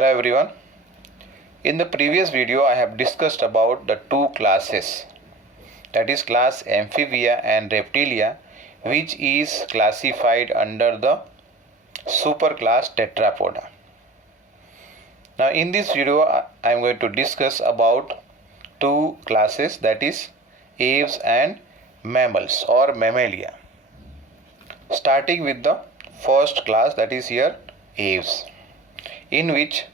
Hello everyone. In the previous video I have discussed about the two classes, that is class Amphibia and Reptilia, which is classified under the superclass Tetrapoda. Now in this video I am going to discuss about two classes, that is aves and mammals or Mammalia. Starting with the first class, that is here aves, in which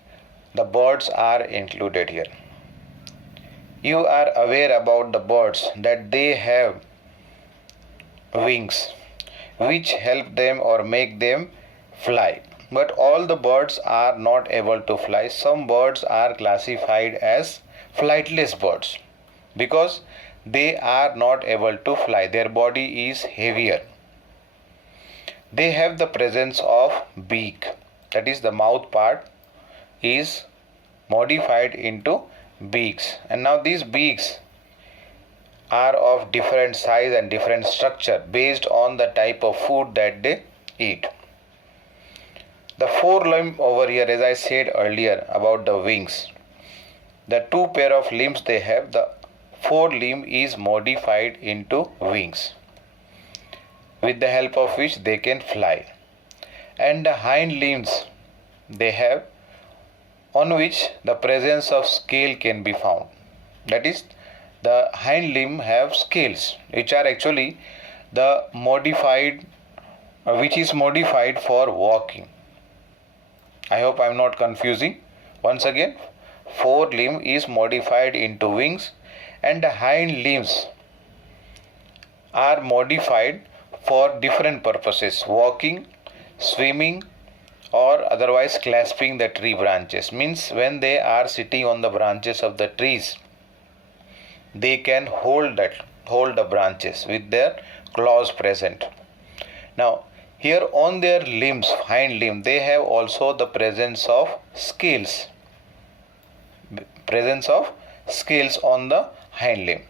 the birds are included here. You are aware about the birds that they have wings which help them or make them fly. But all the birds are not able to fly. Some birds are classified as flightless birds because they are not able to fly. Their body is heavier. They have the presence of beak, that is the mouth part is modified into beaks, and now these beaks are of different size and different structure based on the type of food that they eat. The forelimb over here, as I said earlier about the wings, the two pair of limbs they have, the forelimb is modified into wings with the help of which they can fly, and the hind limbs they have, on which the presence of scale can be found. That is, the hind limb have scales which are actually the modified which is modified for walking. I hope I am not confusing. Once again, forelimb is modified into wings and the hind limbs are modified for different purposes: walking, swimming, or otherwise clasping the tree branches. Means when they are sitting on the branches of the trees, they can hold the branches with their claws present. Now here on their limbs, hind limb, they have also the presence of scales on the hind limb.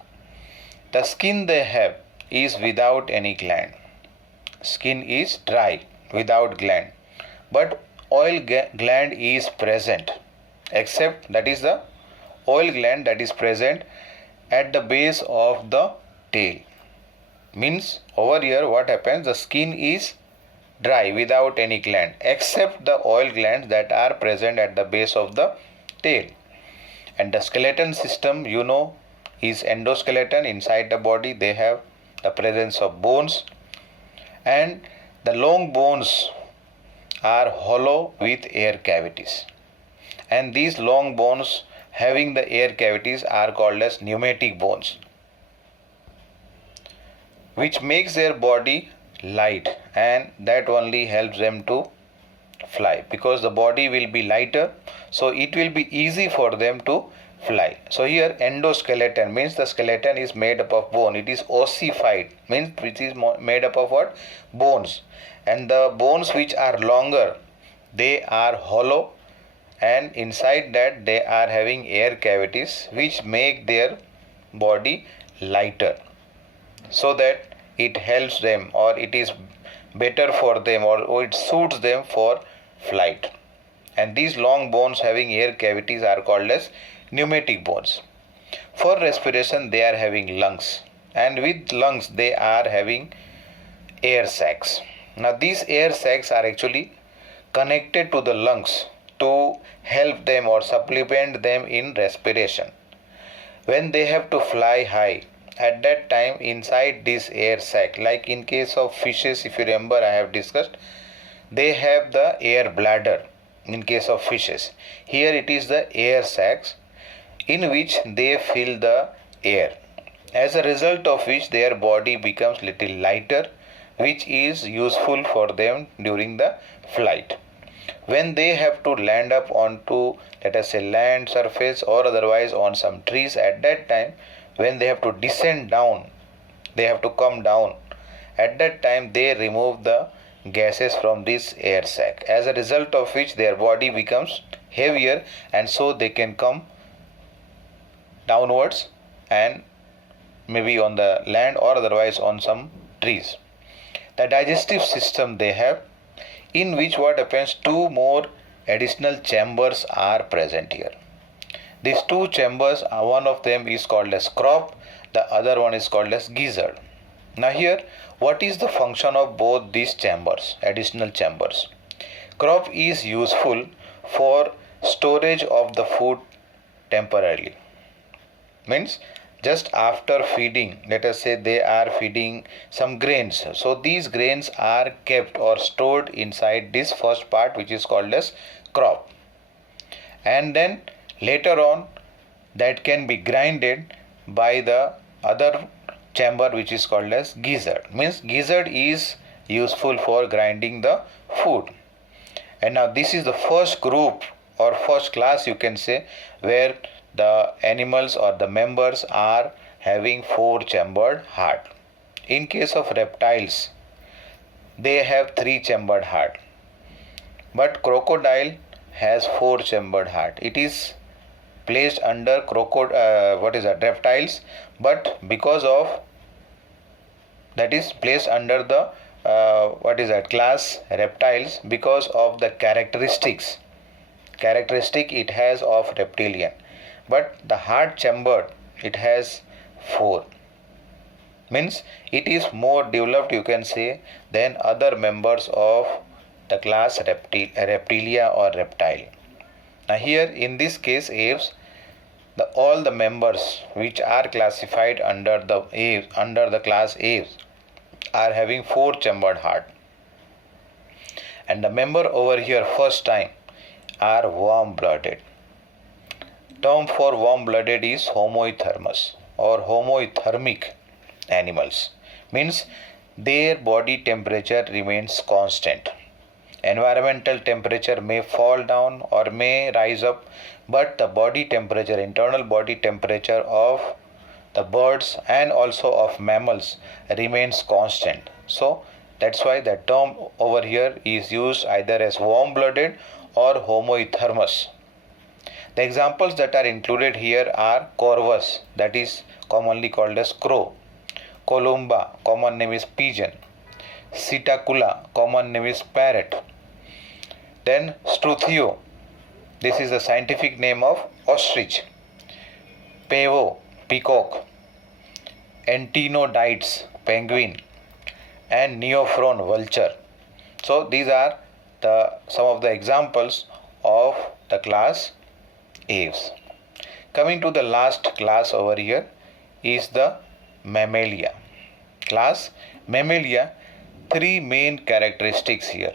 The skin they have is without any gland. Skin is dry without gland, but oil gland is present, except that is the oil gland that is present at the base of the tail. Means over here what happens, the skin is dry without any gland except the oil glands that are present at the base of the tail. And the skeleton system, you know, is endoskeleton. Inside the body they have the presence of bones, and the long bones are hollow with air cavities, and these long bones having the air cavities are called as pneumatic bones, which makes their body light, and that only helps them to fly, because the body will be lighter, so it will be easy for them to fly. So here endoskeleton means the skeleton is made up of bone. It is ossified, means which is made up of what? Bones. And the bones which are longer, they are hollow, and inside that they are having air cavities which make their body lighter, so that it helps them, or it is better for them, or it suits them for flight. And these long bones having air cavities are called as pneumatic bones. For respiration they are having lungs, and with lungs they are having air sacs. Now these air sacs are actually connected to the lungs to help them or supplement them in respiration. When they have to fly high, at that time inside this air sac, like in case of fishes, if you remember I have discussed, they have the air bladder in case of fishes. Here it is the air sacs in which they fill the air, as a result of which their body becomes little lighter, which is useful for them during the flight. When they have to land up onto, let us say, land surface or otherwise on some trees, at that time when they have to descend down, they have to come down, at that time they remove the gases from this air sac, as a result of which their body becomes heavier, and so they can come downwards and maybe on the land or otherwise on some trees. The digestive system they have, in which what happens, two more additional chambers are present here. These two chambers, one of them is called as crop, the other one is called as gizzard. Now here, what is the function of both these chambers, additional chambers? Crop is useful for storage of the food temporarily. Means just after feeding, let us say they are feeding some grains. So these grains are kept or stored inside this first part, which is called as crop. And then later on, that can be grinded by the other chamber, which is called as gizzard. Means gizzard is useful for grinding the food. And now this is the first group or first class, you can say, where the animals or the members are having 4-chambered heart. In case of reptiles, they have 3-chambered heart, but crocodile has 4-chambered heart. It is placed under reptiles, but because of that is placed under the class reptiles because of the characteristic it has of reptilian. But the heart chamber, it has 4. Means it is more developed, you can say, than other members of the class reptilia or reptile. Now here in this case aves, all the members which are classified under the class aves are having 4-chambered heart. And the member over here first time are warm-blooded. Term for warm-blooded is homoiothermous or homoiothermic animals. Means their body temperature remains constant. Environmental temperature may fall down or may rise up, but the body temperature, internal body temperature of the birds and also of mammals remains constant. So that's why the term over here is used either as warm-blooded or homoiothermous. The examples that are included here are corvus, that is commonly called as crow; columba, common name is pigeon; psittacula, common name is parrot; then struthio, this is the scientific name of ostrich; pavo, peacock; Entenodites, penguin; and neophron, vulture. So these are some of the examples of the class aves. Coming to the last class over here is the Mammalia. Class Mammalia, 3 main characteristics here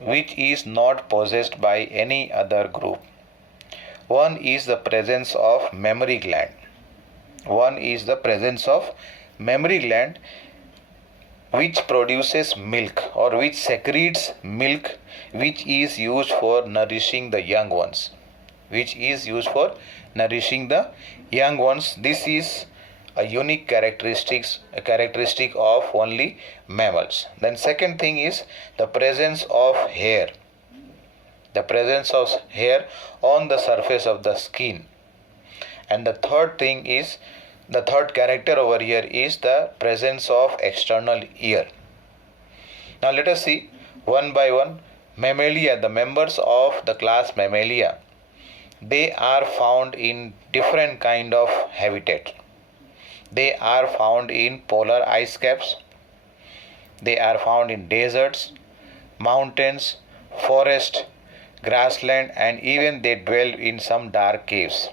which is not possessed by any other group. One is the presence of mammary gland. Which produces milk or which secretes milk, which is used for nourishing the young ones. This is a unique characteristic of only mammals. Then second thing is the presence of hair. On the surface of the skin. And the third character over here is the presence of external ear. Now let us see one by one. Mammalia, the members of the class Mammalia, they are found in different kind of habitat. They are found in polar ice caps. They are found in deserts, mountains, forest, grassland, and even they dwell in some dark caves.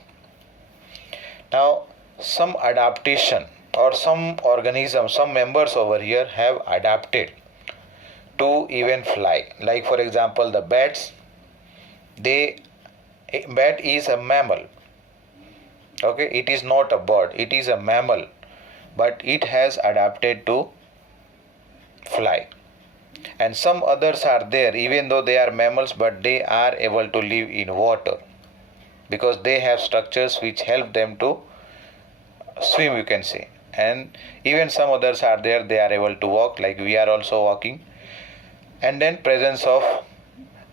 Now, some adaptation or some members over here have adapted to even fly. Like for example, the bats. Bat is a mammal. Okay, it is not a bird. It is a mammal, but it has adapted to fly. And some others are there, even though they are mammals, but they are able to live in water because they have structures which help them to swim, you can say. And even some others are there, they are able to walk, like we are also walking. And then presence of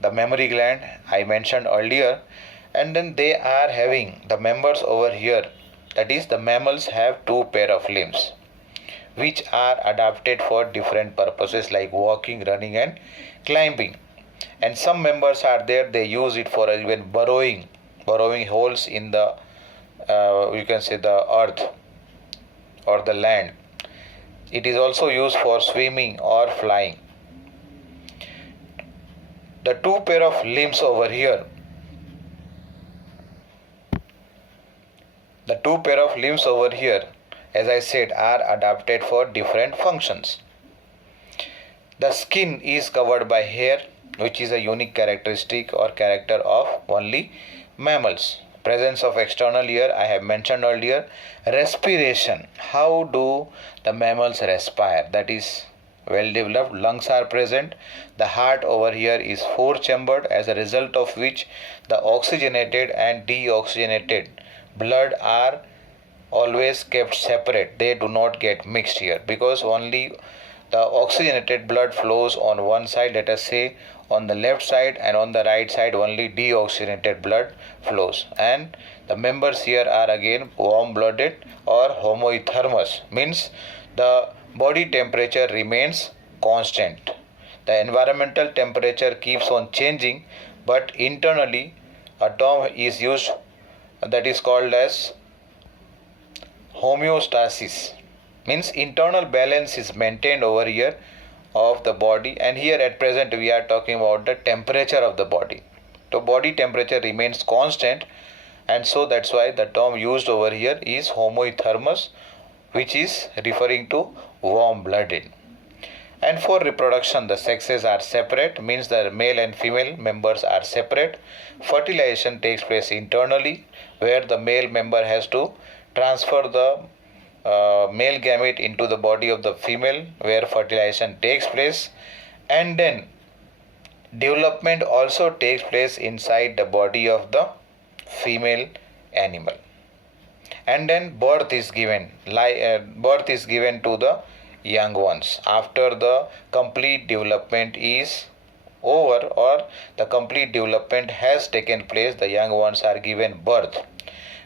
the mammary gland I mentioned earlier. And then they are having the members over here, that is the mammals have 2 pair of limbs which are adapted for different purposes like walking, running and climbing. And some members are there, they use it for even burrowing holes in the you can say the earth or the land. It is also used for swimming or flying. The two pair of limbs over here, as I said, are adapted for different functions. The skin is covered by hair, which is a unique characteristic or character of only mammals. Presence of external ear, I have mentioned earlier. Respiration, how do the mammals respire? That is well developed. Lungs are present. The heart over here is four chambered, as a result of which the oxygenated and deoxygenated blood are always kept separate. They do not get mixed here, because only the oxygenated blood flows on one side, let us say on the left side, and on the right side only deoxygenated blood flows. And the members here are again warm blooded or homothermous, means the body temperature remains constant. The environmental temperature keeps on changing, but internally a term is used that is called as homeostasis, means internal balance is maintained over here of the body. And here at present we are talking about the temperature of the body. So body temperature remains constant, and so that's why the term used over here is homothermous, which is referring to warm blooded. And for reproduction, the sexes are separate, means the male and female members are separate. Fertilization takes place internally, where the male member has to transfer the male gamete into the body of the female, where fertilization takes place. And then development also takes place inside the body of the female animal. And then birth is given to the young ones. After the complete development is over, or the complete development has taken place, the young ones are given birth,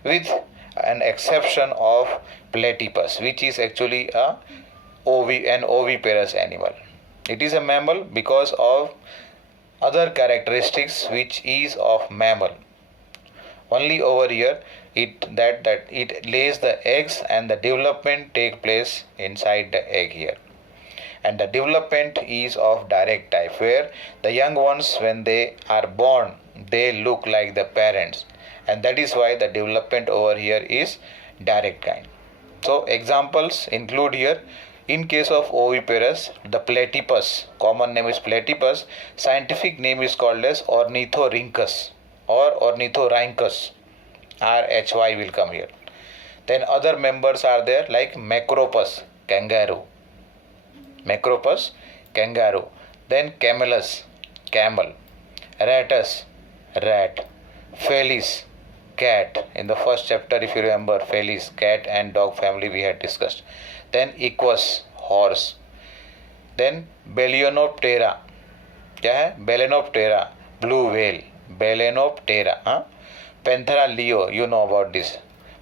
with an exception of platypus, which is actually an oviparous animal. It is a mammal because of other characteristics which is of mammal. Only over here it lays the eggs, and the development take place inside the egg here. And the development is of direct type, where the young ones, when they are born, they look like the parents, and that is why the development over here is direct kind. So examples include here, in case of oviparous, the platypus, common name is platypus, scientific name is called as Ornithorhynchus or Ornithorhynchus. RHY will come here. Then other members are there like Macropus, kangaroo. Then Camelus, camel. Rattus, rat. Felis, cat. In the first chapter, if you remember, Felis, cat and dog family we had discussed. Then Equus, horse. Then Balaenoptera. क्या है? Balaenoptera, blue whale. Balaenoptera. Panthera leo, you know about this.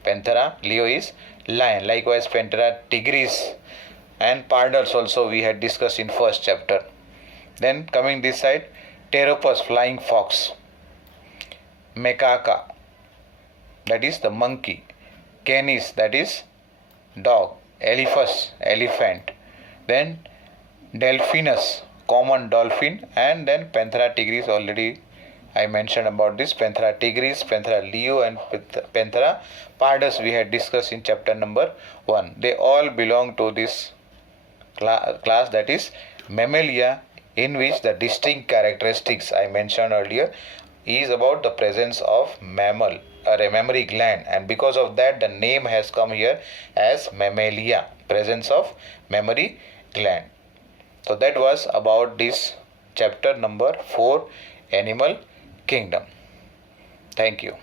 Panthera leo is lion. Likewise, Panthera tigris and pardals also we had discussed in first chapter. Then coming this side, Pteropus, flying fox. Macaca, that is the monkey. Canis, that is dog. Elephas, elephant. Then Delphinus, common dolphin. And then Panthera tigris, already I mentioned about this. Panthera tigris, Panthera leo and Panthera pardus we had discussed in chapter number 1. They all belong to this class, that is Mammalia, in which the distinct characteristics I mentioned earlier is about the presence of mammal or a mammary gland, and because of that the name has come here as Mammalia, presence of mammary gland. So that was about this chapter number 4, Animal Kingdom. Thank you.